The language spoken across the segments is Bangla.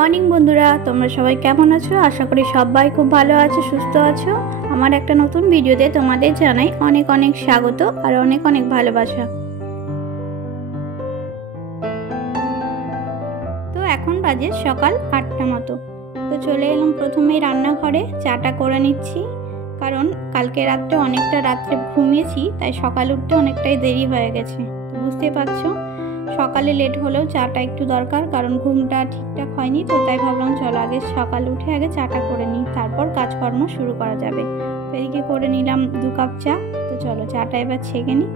মর্নিং বন্ধুরা, তোমরা সবাই কেমন আছো? আশা করি সবাই খুব ভালো আছো, সুস্থ আছো। আমার একটা নতুন ভিডিওতে তোমাদের জানাই অনেক অনেক স্বাগত আর অনেক অনেক ভালোবাসা। তো এখন বাজে সকাল 8টা মতো। তো চলে এলাম প্রথমেই রান্নাঘরে, চাটা করে নিচ্ছি, কারণ কালকে রাত্রে অনেকটা রাত্রে ঘুমিয়েছি, তাই সকালে উঠতে অনেকটাই দেরি হয়ে গেছে। বুঝতে পারছো, সকালে লেট হলেও চাটা একটু দরকার, কারণ ঘুমটা ঠিকঠাক হয়নি। তো তাই ভাবলাম চলো আগে সকালে উঠে আগে চাটা করে নিই, তারপর কাজকর্ম শুরু করা যাবে। তো এদিকে করে নিলাম 2 কাপ চা। তো চলো চাটা এবার ছেঁকে নিই।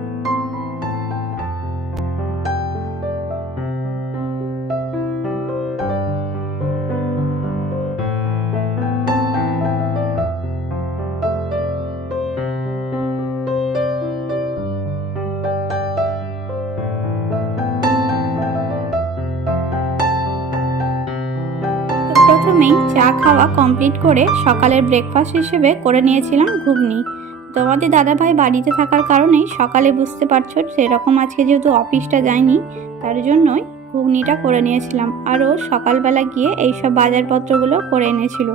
প্রথমেই চা খাওয়া কমপ্লিট করে সকালের ব্রেকফাস্ট হিসেবে করে নিয়েছিলাম ঘুগনি। তোমাদের দাদাভাই বাড়িতে থাকার কারণেই সকালে বুঝতে পারছো সেরকম আজকে যেহেতু অফিসটা যায়নি, তার জন্যই ঘুগনিটা করে নিয়েছিলাম। আরও সকালবেলা গিয়ে এইসব বাজারপত্রগুলো করে এনেছিল,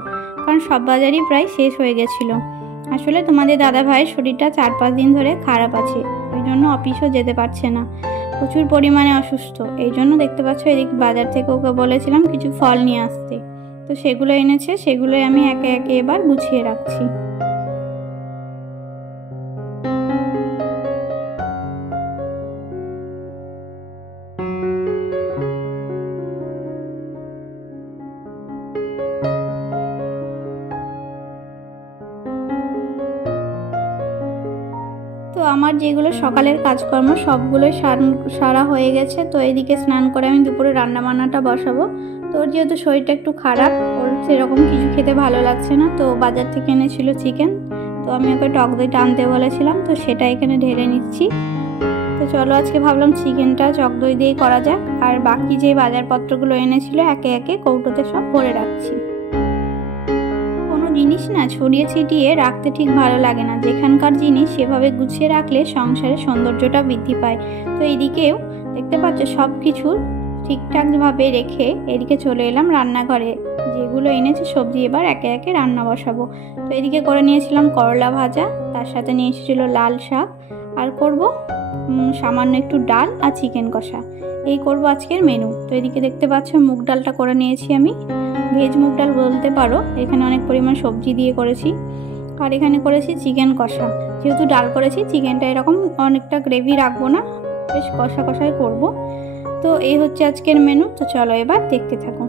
কারণ সব বাজারই প্রায় শেষ হয়ে গেছিলো। আসলে তোমাদের দাদাভাইয়ের শরীরটা 4-5 দিন ধরে খারাপ আছে, ওই জন্য অফিসও যেতে পারছে না, প্রচুর পরিমাণে অসুস্থ। এই জন্য দেখতে পাচ্ছ এদিক বাজার থেকে ওকে বলেছিলাম কিছু ফল নিয়ে আসতে, তো সেগুলো এনেছে, সেগুলোই আমি একে একে এবার গুছিয়ে রাখছি। তো আমার যেগুলো সকালের কাজকর্ম সবগুলোই সারা হয়ে গেছে। তো এদিকে স্নান করে আমি দুপুরে রান্নাবান্নাটা বসাবো। তো ওর যেহেতু শরীরটা একটু খারাপ, ওর সেরকম কিছু খেতে ভালো লাগছে না, তো বাজার থেকে এনেছিল চিকেন। তো আমি ওকে টক দইটা আনতে বলেছিলাম, তো সেটা এখানে ঢেলে নিচ্ছি। তো চলো আজকে ভাবলাম চিকেনটা টক দই দিয়েই করা যাক, আর বাকি যে বাজারপত্রগুলো এনেছিল একে একে কৌটোতে সব ভরে রাখছি। জিনিস না ছড়িয়ে ছিটিয়ে রাখতে ঠিক ভালো লাগে না, যেখানকার জিনিস সেভাবে গুছিয়ে রাখলে সংসারের সৌন্দর্যটা বৃদ্ধি পায়। তো এইদিকেও দেখতে পাচ্ছ সব কিছু ঠিকঠাকভাবে রেখে এদিকে চলে এলাম রান্নাঘরে। যেগুলো এনেছে সবজি এবার একে একে রান্না বসাবো। তো এদিকে করে নিয়েছিলাম করলা ভাজা, তার সাথে নিয়ে এসেছিলো লাল শাক, আর করব সামান্য একটু ডাল আর চিকেন কষা। এই করব আজকের মেনু। তো এদিকে দেখতে পাচ্ছ মুগ ডালটা করে নিয়েছি আমি, ভেজ মুগ ডাল বলতে পারো, এখানে অনেক পরিমাণ সবজি দিয়ে করেছি। আর এখানে করেছি চিকেন কষা। যেহেতু ডাল করেছি, চিকেনটা এরকম অনেকটা গ্রেভি রাখবো না, বেশ কষা কষাই করব। তো এই হচ্ছে আজকের মেনু। তো চলো এবার দেখতে থাকো।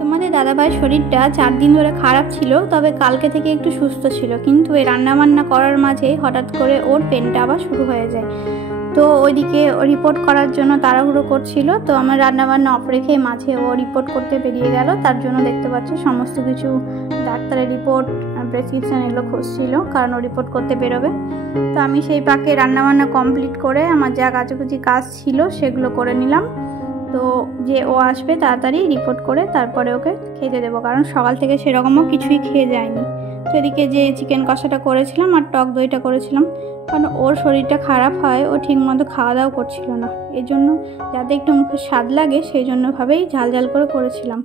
তোমাদের দাদাভাইয়ের শরীরটা 4 দিন ধরে খারাপ ছিল, তবে কালকে থেকে একটু সুস্থ ছিল, কিন্তু এই রান্নাবান্না করার মাঝে হঠাৎ করে ওর পেনটা আবার শুরু হয়ে যায়। তো ওইদিকে রিপোর্ট করার জন্য তাড়াহুড়ো করছিল, তো আমার রান্নাবান্না অফ রেখে মাঝে ও রিপোর্ট করতে বেরিয়ে গেল। তার জন্য দেখতে পাচ্ছ সমস্ত কিছু ডাক্তারের রিপোর্ট, প্রেসক্রিপশন এগুলো খুঁজছিল, কারণ ও রিপোর্ট করতে বেরোবে। তো আমি সেই পাকে রান্নাবান্না কমপ্লিট করে আমার যা কাছাকাছি কাজ ছিল সেগুলো করে নিলাম। তো যে ও আসবে তাড়াতাড়ি রিপোর্ট করে তারপরে ওকে খেতে দেবো, কারণ সকাল থেকে সেরকমও কিছুই খেয়ে যায়নি। তো এদিকে যে চিকেন কষাটা করেছিলাম আর টক দইটা করেছিলাম, কারণ ওর শরীরটা খারাপ হয়, ও ঠিকমতো খাওয়া দাওয়া করছিল না, এই জন্য যাতে একটু মুখে স্বাদ লাগে সেই জন্যভাবেই ঝাল ঝাল করে করেছিলাম।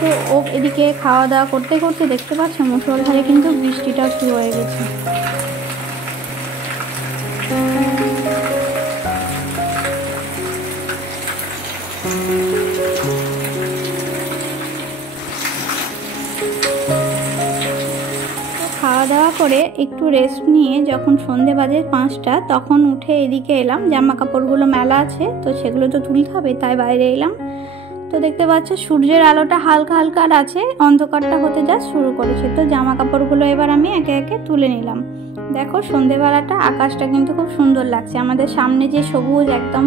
তো ও এদিকে খাওয়া দাওয়া করতে করতে দেখতে পাচ্ছ মুষলধারে কিন্তু বৃষ্টিটা শুরু হয়ে গেছে। খাওয়া দাওয়া করে একটু রেস্ট নিয়ে যখন সন্ধে বাজে 5টা, তখন উঠে এদিকে এলাম। জামা কাপড়গুলো মেলা আছে, তো সেগুলো তো তুলতে হবে, তাই বাইরে এলাম। তো দেখতে পাচ্ছ সূর্যের আলোটা হালকা হালকা আছে, অন্ধকারটা হতে যা শুরু করেছে। তো জামা কাপড়গুলো এবার আমি একে একে তুলে নিলাম। দেখো সন্ধেবেলাটা আকাশটা কিন্তু খুব সুন্দর লাগছে, আমাদের সামনে যে সবুজ একদম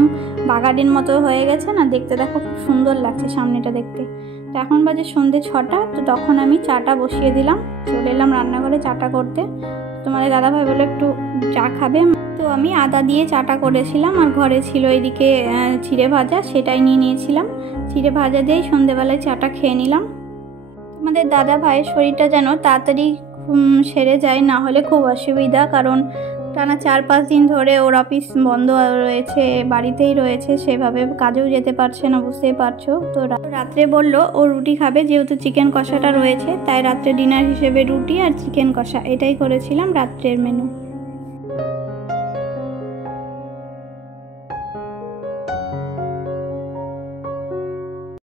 বাগানের মতো হয়ে গেছে না, দেখতে দেখো খুব সুন্দর লাগছে সামনেটা দেখতে। তো এখন বাজে সন্ধে 6টা। তো তখন আমি চাটা বসিয়ে দিলাম, চলে এলাম রান্নাঘরে চাটা করতে। তোমাদের দাদাভাই বলে একটু চা খাবে, তো আমি আদা দিয়ে চাটা করেছিলাম, আর ঘরে ছিল এদিকে চিড়ে ভাজা, সেটাই নিয়ে নিয়েছিলাম। চিড়ে ভাজা দিয়েই সন্ধেবেলায় চাটা খেয়ে নিলাম। তোমাদের দাদাভাইয়ের শরীরটা যেন তাড়াতাড়ি সেরে যায়, না হলে খুব অসুবিধা, কারণ টানা 4-5 দিন ধরে ওর অফিস বন্ধ রয়েছে, বাড়িতেই রয়েছে, সেভাবে কাজেও যেতে পারছে না, বুঝতেই পারছো। তো রাত্রে বললো ও রুটি খাবে, যেহেতু চিকেন কষাটা রয়েছে তাই রাত্রে ডিনার হিসেবে রুটি আর চিকেন কষা এটাই করেছিলাম রাত্রের মেনু।